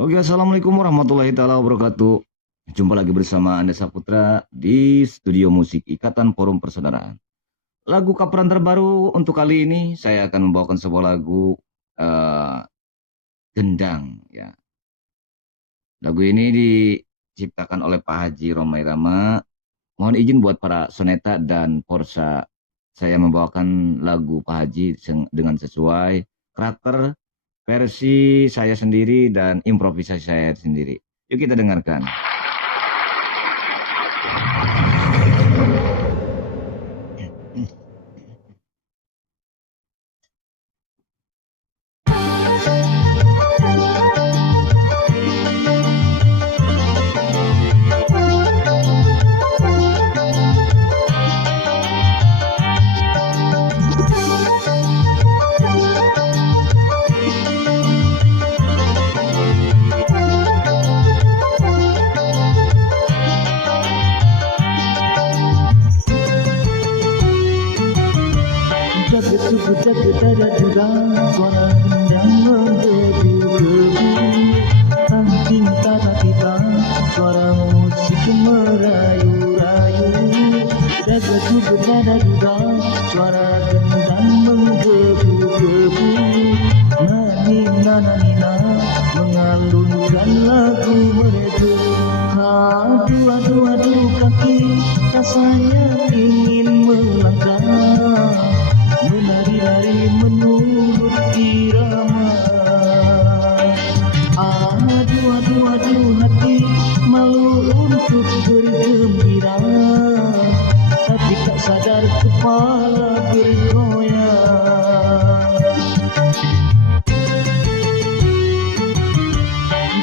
Oke, assalamualaikum warahmatullahi taala wabarakatuh. Jumpa lagi bersama Anda Saputra di Studio Musik Ikatan Forum Persaudaraan. Lagu coveran terbaru untuk kali ini saya akan membawakan sebuah lagu eh, Gendang. Ya, lagu ini diciptakan oleh Pak Haji Romai Rama. Mohon izin buat para soneta dan porsa saya membawakan lagu Pak Haji dengan sesuai karakter versi saya sendiri dan improvisasi saya sendiri. Yuk kita dengarkan. Suara gendang menggebu-gebu, angking tata kita, suara musik merayu-rayu. Dagadu berdada duda, suara gendang menggebu-gebu, nani nana nina mengalunkan lagu merdu. Aduh aduh aduh kaki, rasanya ingin melangkah, menari-nari menurut irama. Aduh aduh aduh hati malu untuk bergembira, tapi tak sadar kepala bergoyang.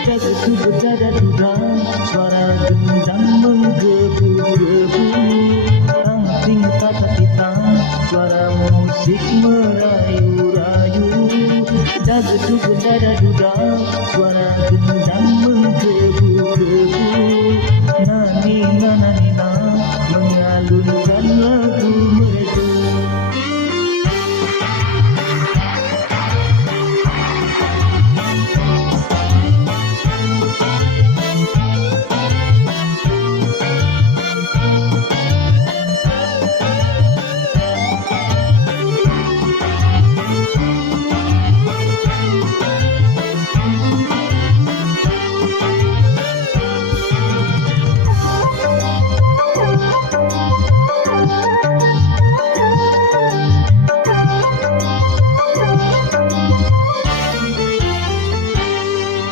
Dagadu berdada duda, suara gendang menggebu-gebu, angking tata tita, suara musik merayu-rayu. Dagadu berdada duda, suara gendang menggebu-gebu, nani nana nina mengalunkan lagu merdu.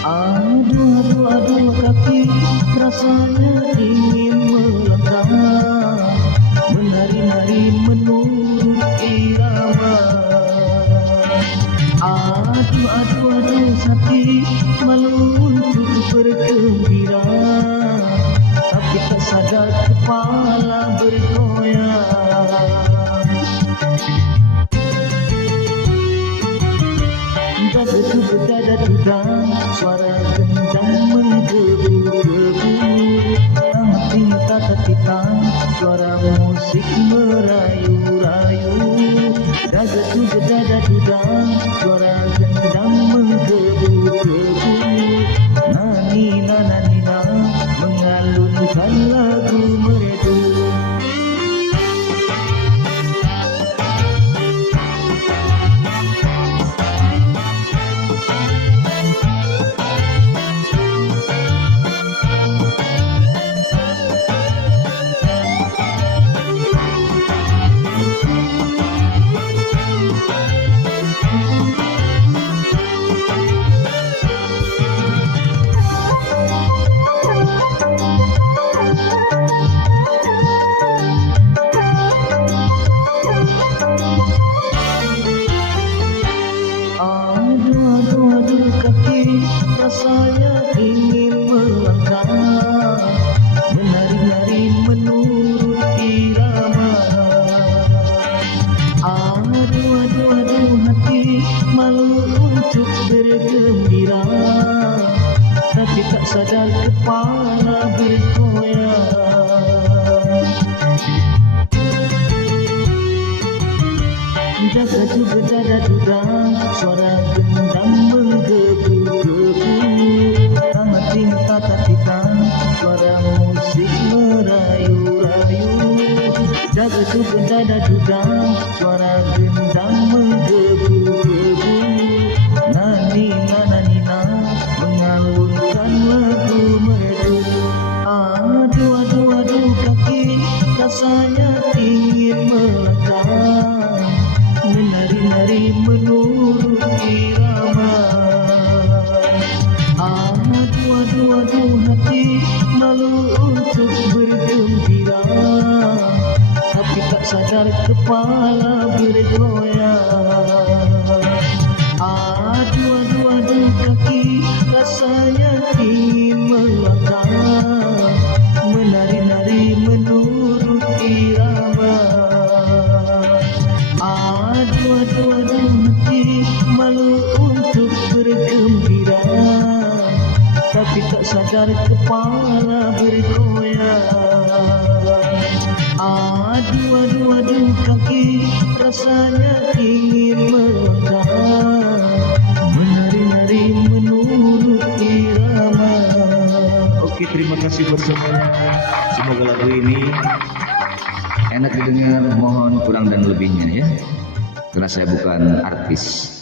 Aduh aduh aduh kaki, rasanya ingin melangkah, menari-nari menurut irama. Aduh aduh aduh hati malu untuk bergembira, tapi tak sadar kepala bergoyang. Dagadu berdada duda, suara gendang menggebu-gebu, angking tata tita, suara musik merayu-rayu. Dagadu berdada duda, suara gendang menggebu-gebu, nani nana nina mengalunkan lagu merdu. Aduh aduh aduh kaki, rasanya ingin melangkah, menari-nari menurut irama. Aduh aduh aduh hati malu untuk bergembira, tapi tak sadar kepala bergoyang. Dagadu berdada duda, suara gendang menggebu-gebu, dada dudang, suara gendang menggebu-gebu. Nani nana nina mengalunkan lagu merdu. Aduh aduh aduh kaki rasanya ingin melangkah, menari-nari menurut irama. Aduh aduh aduh hati malu untuk bergembira, tapi tak sadar kepala bergoyang. Aduh aduh aduh kaki rasanya ingin melangkah, menari-nari menurut irama. Aduh aduh aduh hati malu untuk bergembira, tapi tak sadar kepala bergoyang. Aduh aduh aduh kaki rasanya ingin melangkah, menari-nari menurut irama. Oke, terima kasih buat semuanya. Semoga lagu ini Enak didengar, mohon kurang dan lebihnya ya. Karena saya bukan artis.